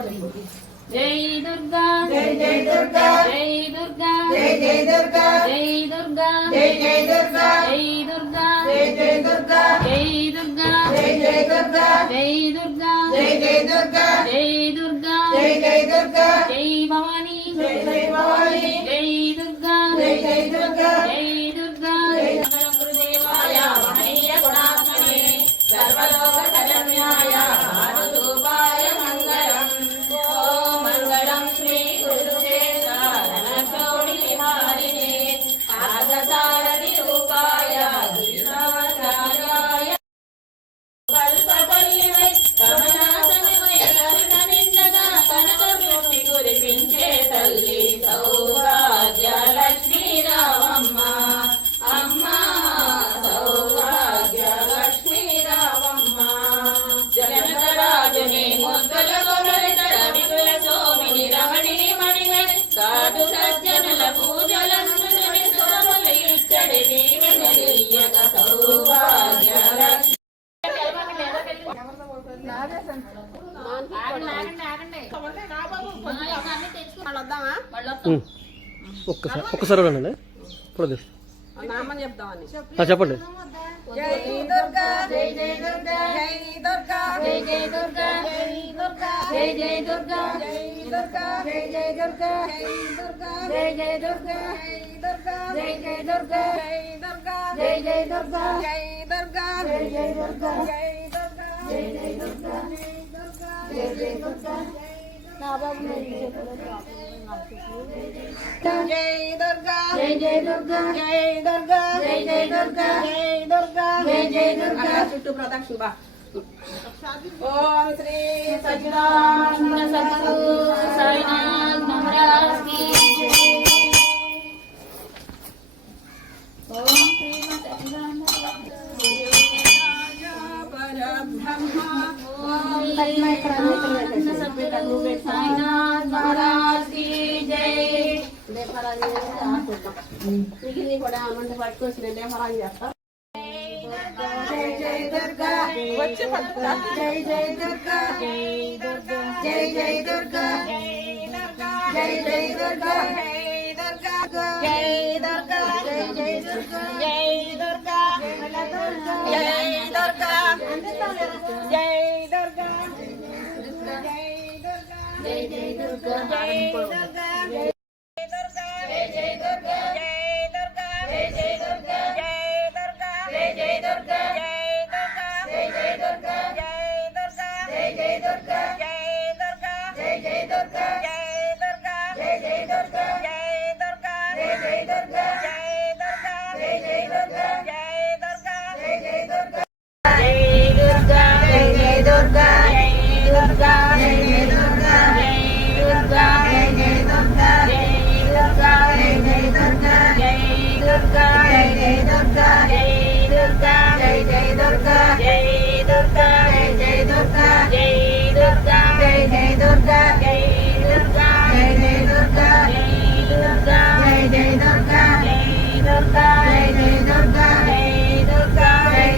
जय दुर्गा जय जय दुर्गा जय दुर्गा जय जय दुर्गा जय दुर्गा जय जय दुर्गा जय दुर्गा जय जय दुर्गा जय दुर्गा जय जय दुर्गा जय दुर्गा जय जय दुर्गा जय दुर्गा जय जय दुर्गा जय भवानी जय जय भवानी जय दुर्गा जय जय दुर्गा जय दुर्गा गुरुदेवाय महनीय गुणात्मने सर्वलोक शरण्याय आदिरूपाय मंगलम् ओम मंगलम श्री गुरुशेखर विहारिणे पादसारथि रूपाय गिरिराजाय कल्पवल्लिवै कमलासनवै करुणनिन्दगा कनकवृष्टि कुरिपिंचे तल्ली सौभाग्य लक्ष्मी रामम्म अम्म सौभाग्य लक्ष्मी रामम्म जनकराजने मुद्गल गोररितर विपुल सोमिनि रमणिनि मणिवै साधु सज्जनुल पूजलन्नुनि सुरमुल इच्चडि दीवెనలియక सौभाग्य लक्ष्मी ఒక్కసారి రండి ఇప్పుడు నామని చెప్దామని చెప్పండి. జై దుర్గా జై జై దుర్గా జై దుర్గా జై జై దుర్గా జై దుర్గా జై జై దుర్గా జై జై దుర్గా జై జై దుర్గా జై జై దుర్గా జై దుర్గా జై జై దుర్గా జై దుర్గా జై జై దుర్గా జై జై దుర్గా నా బాబు జై దుర్గా జై జై దుర్గా జై దుర్గా జై జై దుర్గా జై దుర్గా జై జై దుర్గా చుట్టూ ప్రదక్షిణ బా ఓం శ్రీ सच्चिदानंद सद्गुरु साईनाथ महाराज की जय। ओम श्री सच्चिदानंद परब्रह्म ओम सच्चिदानंद सद्गुरु साईनाथ महाराज की जय। మిగిలిన కూడా మంది పట్టుకొచ్చిన లేమరాలు చేస్తా జై జై దుర్గా వచ్చి జై జై దుర్గా జై జై దుర్గా జై జై దుర్గా జై దుర్గా జై జై దుర్గా జై దుర్గా జై దుర్గా జై దుర్గా జై దుర్గా జై జై దుర్గా జై దుర్గా